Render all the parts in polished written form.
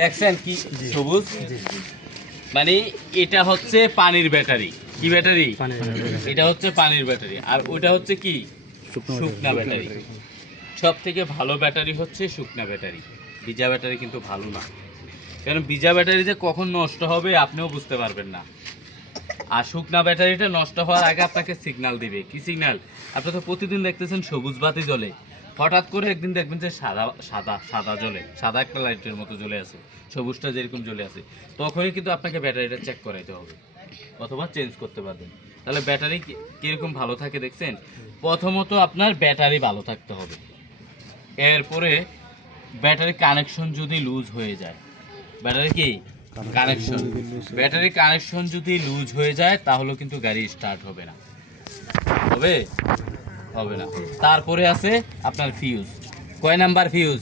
দেখছেন কি সবুজ, মানে এটা হচ্ছে পানির ব্যাটারি। কি ব্যাটারি? এটা হচ্ছে পানির ব্যাটারি, আর ওটা হচ্ছে কি শুকনা ব্যাটারি। সব থেকে ভালো ব্যাটারি হচ্ছে শুকনা ব্যাটারি, ভিজা ব্যাটারি কিন্তু ভালো না। কারণ ভিজা ব্যাটারি যে কখন নষ্ট হবে আপনিও বুঝতে পারবেন না। আর শুকনা ব্যাটারিটা নষ্ট হওয়ার আগে আপনাকে সিগন্যাল দিবে। কি সিগন্যাল? আপনি তো প্রতিদিন দেখতেছেন সবুজ বাতি জ্বলে, হঠাৎ করে একদিন দেখবেন যে সাদা সাদা সাদা জ্বলে, সাদা একটা লাইটের মতো জ্বলে আছে, সবুজটা যেরকম জ্বলে আছে, তখনই কিন্তু আপনাকে ব্যাটারিটা চেক করাইতে হবে অথবা চেঞ্জ করতে পারবেন। তাহলে ব্যাটারি কীরকম ভালো থাকে দেখছেন? প্রথমত আপনার ব্যাটারি ভালো থাকতে হবে, এরপরে ব্যাটারি কানেকশন যদি লুজ হয়ে যায়, ব্যাটারি কি কানেকশন, ব্যাটারি কানেকশন যদি লুজ হয়ে যায় তাহলে কিন্তু গাড়ি স্টার্ট হবে না, হবে হবে না। তারপরে আছে আপনার ফিউজ। কয় নাম্বার ফিউজ?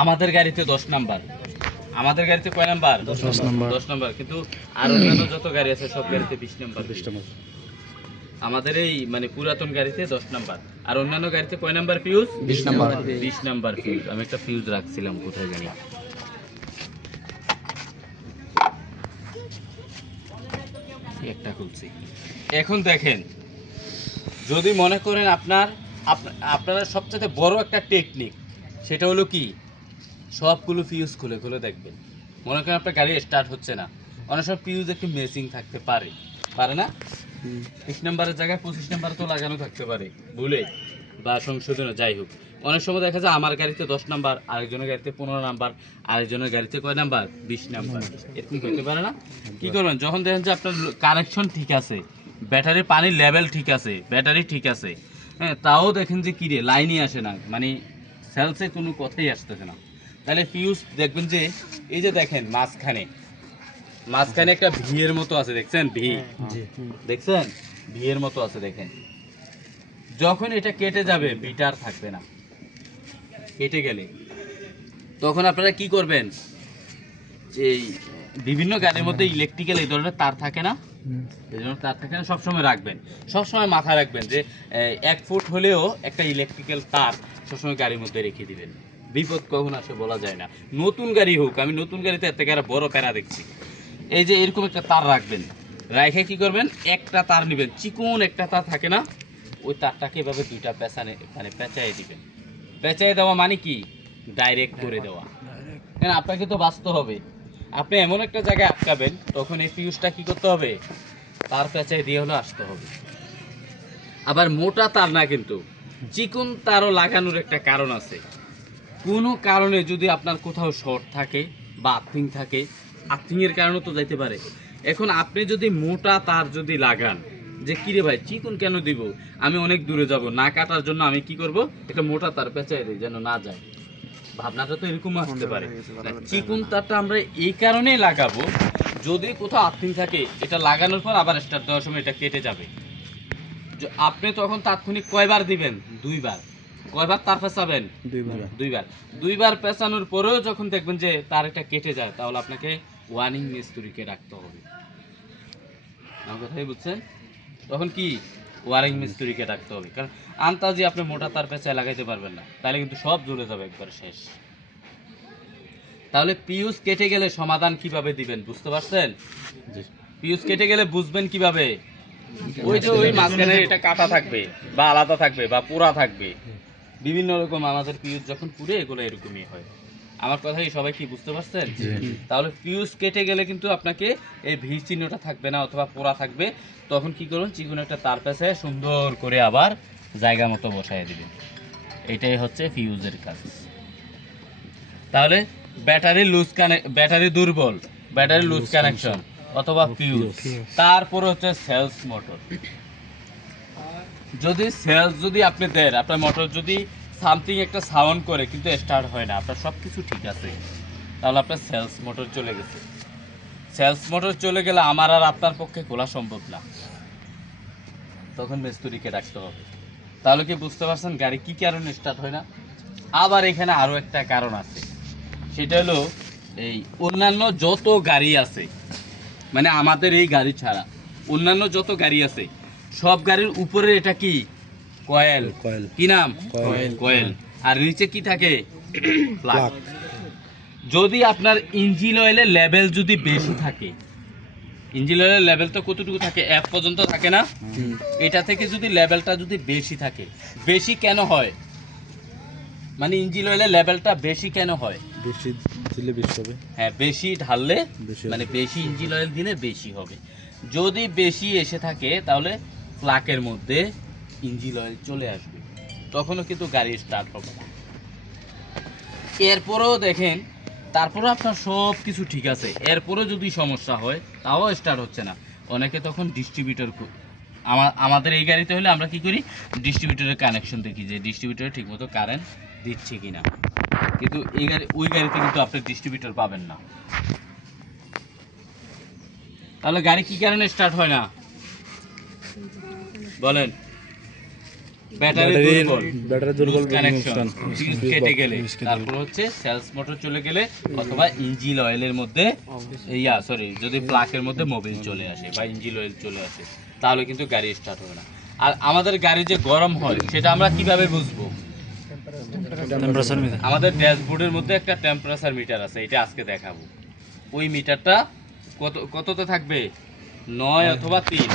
আমাদের গাড়িতে 10 নাম্বার। আমাদের গাড়িতে কয় নাম্বার? 10 নাম্বার। কিন্তু আর অন্যান্য যত গাড়ি আছে সব গাড়িতে 20 নাম্বার। আমাদের এই মানে পুরাতন গাড়িতে 10 নাম্বার, আর অন্যান্য গাড়িতে কয় number fuse? 20 number. 20 number fuse. আমি একটা ফিউজ রাখছিলাম কোথায় জানি, একটা খুলছি। এখন দেখেন, যদি মনে করেন আপনারা সবচেয়ে বড় একটা টেকনিক, সেটা হলো কি, সবগুলো ফিউজ খুলে খুলে দেখবেন। মনে করেন আপনার গাড়ি স্টার্ট হচ্ছে না, অনেক সময় ফিউজ একটু মেসিং থাকতে পারে, পারে না? 20 নাম্বারের জায়গায় 25 নাম্বার তো লাগানো থাকতে পারে ভুলে বা সংশোধনে, যাই হোক। অনেক সময় দেখা যায় আমার গাড়িতে 10 নাম্বার, আরেকজনের গাড়িতে 15 নাম্বার, আরেকজনের গাড়িতে কয় নাম্বার? 20 নাম্বার। এরকম হতে পারে না? কি করবেন, যখন দেখেন যে আপনার কানেকশন ঠিক আছে, ব্যাটারির পানির লেভেল ঠিক আছে, ব্যাটারি ঠিক আছে, হ্যাঁ, তাও দেখেন যে কিরে লাইনই আসে না, মানে সেলসে কোনো কথাই আসতেছে না, তাহলে ফিউজ দেখবেন যে এই যে দেখেন মাঝখানে মাঝখানে একটা ভি এর মতো আছে, দেখছেন? ভি, দেখছেন? ভি এর মতো আছে, দেখেন। যখন এটা কেটে যাবে বিটার থাকবে না, কেটে গেলে তখন আপনারা কি করবেন, যে বিভিন্ন গাড়ির মধ্যে ইলেকট্রিক্যাল এই ধরনের তার থাকে না, এই ধরনের তার থাকে না, সবসময় রাখবেন, সবসময় মাথায় রাখবেন যে 1 ফুট হলেও একটা ইলেকট্রিক্যাল তার সবসময় গাড়ির মধ্যে রেখে দিবেন। বিপদ কখন আসে বলা যায় না। নতুন গাড়ি হোক, আমি নতুন গাড়িতে এর থেকে আরো বড় প্যারা দেখছি। এই যে এরকম একটা তার রাখবেন, রাখে কি করবেন, একটা তার নেবেন, চিকন একটা তার থাকে না, ওই তারটাকে এভাবে দুইটা পেঁচানে মানে পেঁচাই দিবেন। পেঁচাই দেওয়া মানে কি, ডাইরেক্ট করে দেওয়া। কেন, আপনাকে তো বাঁচতে হবে। আপনি এমন একটা জায়গায় আটকাবেন, তখন এই ফিউজটা কি করতে হবে, তার পেঁচাই দিয়ে হলো আসতে হবে। আবার মোটা তার না, কিন্তু চিকন তারও লাগানোর একটা কারণ আছে। কোনো কারণে যদি আপনার কোথাও শর্ট থাকে বা আর্থিং থাকে, আর্থিংয়ের কারণে তো যাইতে পারে। এখন আপনি যদি মোটা তার যদি লাগান, যে কিরে ভাই চিকন কেন দিব, আমি অনেক দূরে যাব, না কাটার জন্য আমি কি করব, একটা মোটা তার পেঁচাই দিই যেন না যায়, ভাবনাটা তো এরকম আসতে পারে। চিকন তারটা আমরা এই কারণেই লাগাবো, যদি কোথাও আর্থিং থাকে, এটা লাগানোর পর আবার স্টার্ট দেওয়ার সময় এটা কেটে যাবে। আপনি তখন তাৎক্ষণিক কয়বার দিবেন? 2 বার। কয়বার তার পেঁচাবেন? 2 বার। 2 বার পেঁচানোর পরেও যখন দেখবেন যে তার এটা কেটে যায়, তাহলে আপনাকে ওয়ার্নিং মিস্ত্রিকে রাখতে হবে। আমার কথাই বুঝছেন? তখন কি ওয়ারিং মিস্ত্রিকে ডাকতে হবে, কারণ আন্তাজি আপনি মোটা তার পেঁচায় লাগাইতে পারবেন না, তাহলে কিন্তু সব জ্বলে যাবে একবার শেষ। তাহলে পিউজ কেটে গেলে সমাধান কিভাবে দিবেন, বুঝতে পারছেন? পিউজ কেটে গেলে বুঝবেন কিভাবে? ওই যে ওই মাঝখানে এটা কাটা থাকবে বা আলাদা থাকবে বা পোড়া থাকবে, বিভিন্ন রকম আমাদের পিউজ যখন পুড়ে এগুলো এরকমই হয়। আমার কথা কি সবাই কি বুঝতে পারছেন? তাহলে ফিউজ কেটে গেলে কিন্তু আপনাকে এই ভি চিহ্নটা থাকবে না অথবা পোড়া থাকবে, তখন কি করুন, চিকন একটা তার পেছে সুন্দর করে আবার জায়গা মতো বসায় দিবেন। এটাই হচ্ছে ফিউজের কাজ। তাহলে ব্যাটারি দুর্বল, ব্যাটারি লুজ কানেকশন অথবা ফিউজ, তারপর হচ্ছে সেলস মোটর। যদি সেলস যদি আপনি দেন, আপনার মোটর যদি সামথিং একটা সাউন্ড করে কিন্তু স্টার্ট হয় না, আপনার সব কিছু ঠিক আছে, তাহলে আপনার সেলস মোটর চলে গেছে। সেলস মোটর চলে গেলে আমার আর আপনার পক্ষে খোলা সম্ভব না, তখন মিস্ত্রিকে ডাকতে হবে। তাহলে কি বুঝতে পারছেন গাড়ি কি কারণে স্টার্ট হয় না? আবার এখানে আরও একটা কারণ আছে, সেটা হলো এই অন্যান্য যত গাড়ি আছে, মানে আমাদের এই গাড়ি ছাড়া অন্যান্য যত গাড়ি আছে, সব গাড়ির উপরে এটা কি কয়েল, কি নাম? কয়েল। আর নিচে কি থাকে? প্লাগ। যদি আপনার ইঞ্জিন অয়েলের লেভেল যদি বেশি থাকে, ইঞ্জিন অয়েলের লেভেল তো কতটুকু থাকে, F পর্যন্ত থাকে না, এটা থেকে যদি লেভেলটা যদি বেশি থাকে, বেশি কেন হয়, মানে ইঞ্জিন অয়েলের লেভেলটা বেশি কেন হয়, বেশি দিলে বেশি হবে। হ্যাঁ বেশি ঢাললে বেশি মানে বেশি ইঞ্জিন অয়েল দিলে বেশি হবে। যদি বেশি এসে থাকে তাহলে প্লাকের মধ্যে ইঞ্জিন অয়েল চলে আসবে, তখনও কিন্তু গাড়ি স্টার্ট হবে না। এরপরেও দেখেন, তারপরেও আপনার সব কিছু ঠিক আছে, এরপরেও যদি সমস্যা হয় তাও স্টার্ট হচ্ছে না, অনেকে তখন ডিস্ট্রিবিউটর, আমাদের এই গাড়িতে হলে আমরা কি করি, ডিস্ট্রিবিউটরের কানেকশন দেখি যে ডিস্ট্রিবিউটরে ঠিকমতো কারেন্ট দিচ্ছে কিনা, কিন্তু এই গাড়ি ওই গাড়িতে কিন্তু আপনি ডিস্ট্রিবিউটর পাবেন না। তাহলে গাড়ি কি কারণে স্টার্ট হয় না বলেন? ব্যাটারি দুর্বল, কানেকশন কেটে গেলে, তারপর হচ্ছে সেলস মোটর চলে গেলে, অথবা ইঞ্জিন অয়েলের মধ্যে যদি প্লাকের মধ্যে মোবিল চলে আসে বা ইঞ্জিন অয়েল চলে আসে, তাহলে কিন্তু গাড়ি স্টার্ট হবে না। আর আমাদের গাড়ি যে গরম হয় সেটা আমরা কিভাবে বুঝবো? আমাদের ড্যাশবোর্ডের মধ্যে একটা টেম্পারেচার মিটার আছে, এটা আজকে দেখাবো। ওই মিটারটা কততে থাকবে, 9 অথবা 3,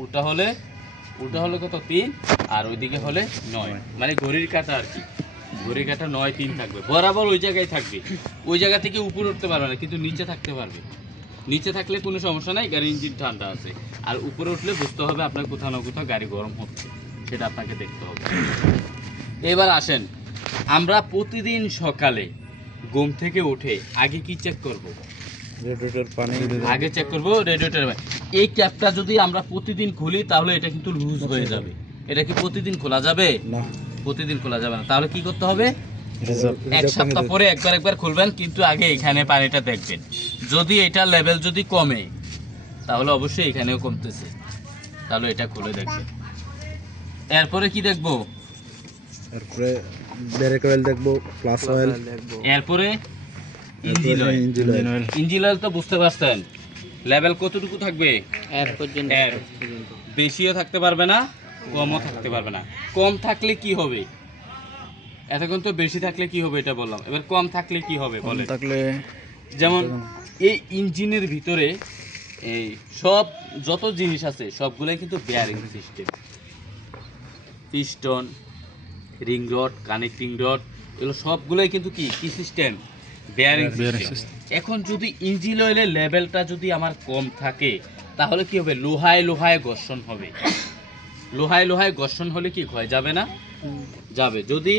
উল্টা হলে কত 3, আর ওইদিকে হলে 9, মানে ঘড়ির কাঁটা আর কি, ঘড়ির কাঁটা 9 3 থাকবে, বরাবর ওই জায়গায় থাকবে। ওই জায়গা থেকে উপরে উঠতে পারবে না, কিন্তু নিচে থাকতে পারবে। নিচে থাকলে কোনো সমস্যা নাই, গাড়ির ইঞ্জিন ঠান্ডা আছে। আর উপরে উঠলে বুঝতে হবে আপনার কোথাও না কোথাও গাড়ি গরম হচ্ছে, সেটা আপনাকে দেখতে হবে। এবার আসেন, আমরা প্রতিদিন সকালে ঘুম থেকে উঠে আগে কি চেক করব? রেডিয়েটর পানি আগে চেক করব রেডিয়েটর। এই ট্যাপটা যদি আমরা প্রতিদিন খুলি তাহলে এটা কিন্তু লুজ হয়ে যাবে। এটা কি প্রতিদিন খোলা যাবে না? প্রতিদিন খোলা যাবে না। তাহলে কি করতে হবে, এক সপ্তাহ পরে একবার খুলবেন, কিন্তু আগে এখানে পানিটা দেখবেন। যদি এটা লেভেল যদি কমে তাহলে অবশ্যই এখানেও কমতেছে, তাহলে এটা খুলে দেখবেন। এরপরে কি দেখবো? তারপরে ব্রেক অয়েল দেখবো, প্লাস অয়েল, এরপরে ইঞ্জিন অয়েল। ইঞ্জিন অয়েল তো বুঝতে পারছেন লেভেল কতটুকু থাকবে, এর পর্যন্ত এর বেশিও থাকতে পারবে না, কমও থাকতে পারবে না। কম থাকলে কি হবে? এতক্ষণ তো বেশি থাকলে কি হবে এটা বললাম, এবার কম থাকলে কি হবে বলে? থাকলে যেমন এই ইঞ্জিনের ভিতরে এই সব যত জিনিস আছে সবগুলাই কিন্তু bearing system, piston, ring rod, connecting rod, এগুলো সবগুলোই কিন্তু কি সিস্টেম, বেয়ারিং সিস্টেম। এখন যদি ইঞ্জিন অয়েলের লেভেলটা যদি আমার কম থাকে তাহলে কি হবে, লোহায় ঘর্ষণ হবে। লোহায় ঘর্ষণ হলে কি ক্ষয় যাবে না? যাবে। যদি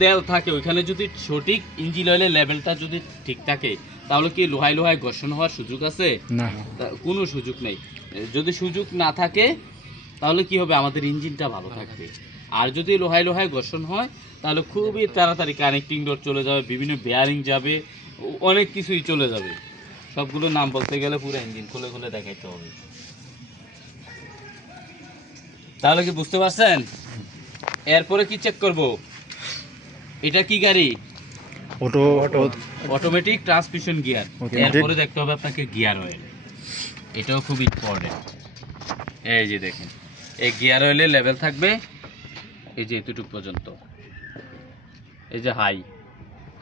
তেল থাকে ওইখানে, যদি সঠিক ইঞ্জিন অয়েলের লেভেলটা যদি ঠিক থাকে তাহলে কি লোহায় ঘর্ষণ হওয়ার সুযোগ আছে? না, কোনো সুযোগ নেই। যদি সুযোগ না থাকে তাহলে কি হবে, আমাদের ইঞ্জিনটা ভালো থাকবে। আর যদি লোহায় ঘর্ষণ হয় তাহলে খুবই তাড়াতাড়ি কানেক্টিং রড চলে যাবে, বিভিন্ন বেয়ারিং যাবে, অনেক কিছুই চলে যাবে। সবগুলো নাম বলতে গেলে পুরো ইঞ্জিন খুলে দেখাইতে হবে। তাহলে কি বুঝতে পারছেন? এরপরে কি চেক করব, এটা কি গাড়ি? Automatic transmission gear. এরপরে দেখতে হবে আপনাকে গিয়ার অয়েল, এটাও খুব ইম্পর্টেন্ট। এই যে দেখেন, এই গিয়ার অয়েলের লেভেল থাকবে এই যে এতটুকু পর্যন্ত, এই যে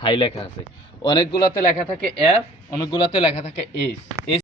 হাই লেখা আছে। অনেকগুলাতে লেখা থাকে F, অনেকগুলাতে লেখা থাকে S।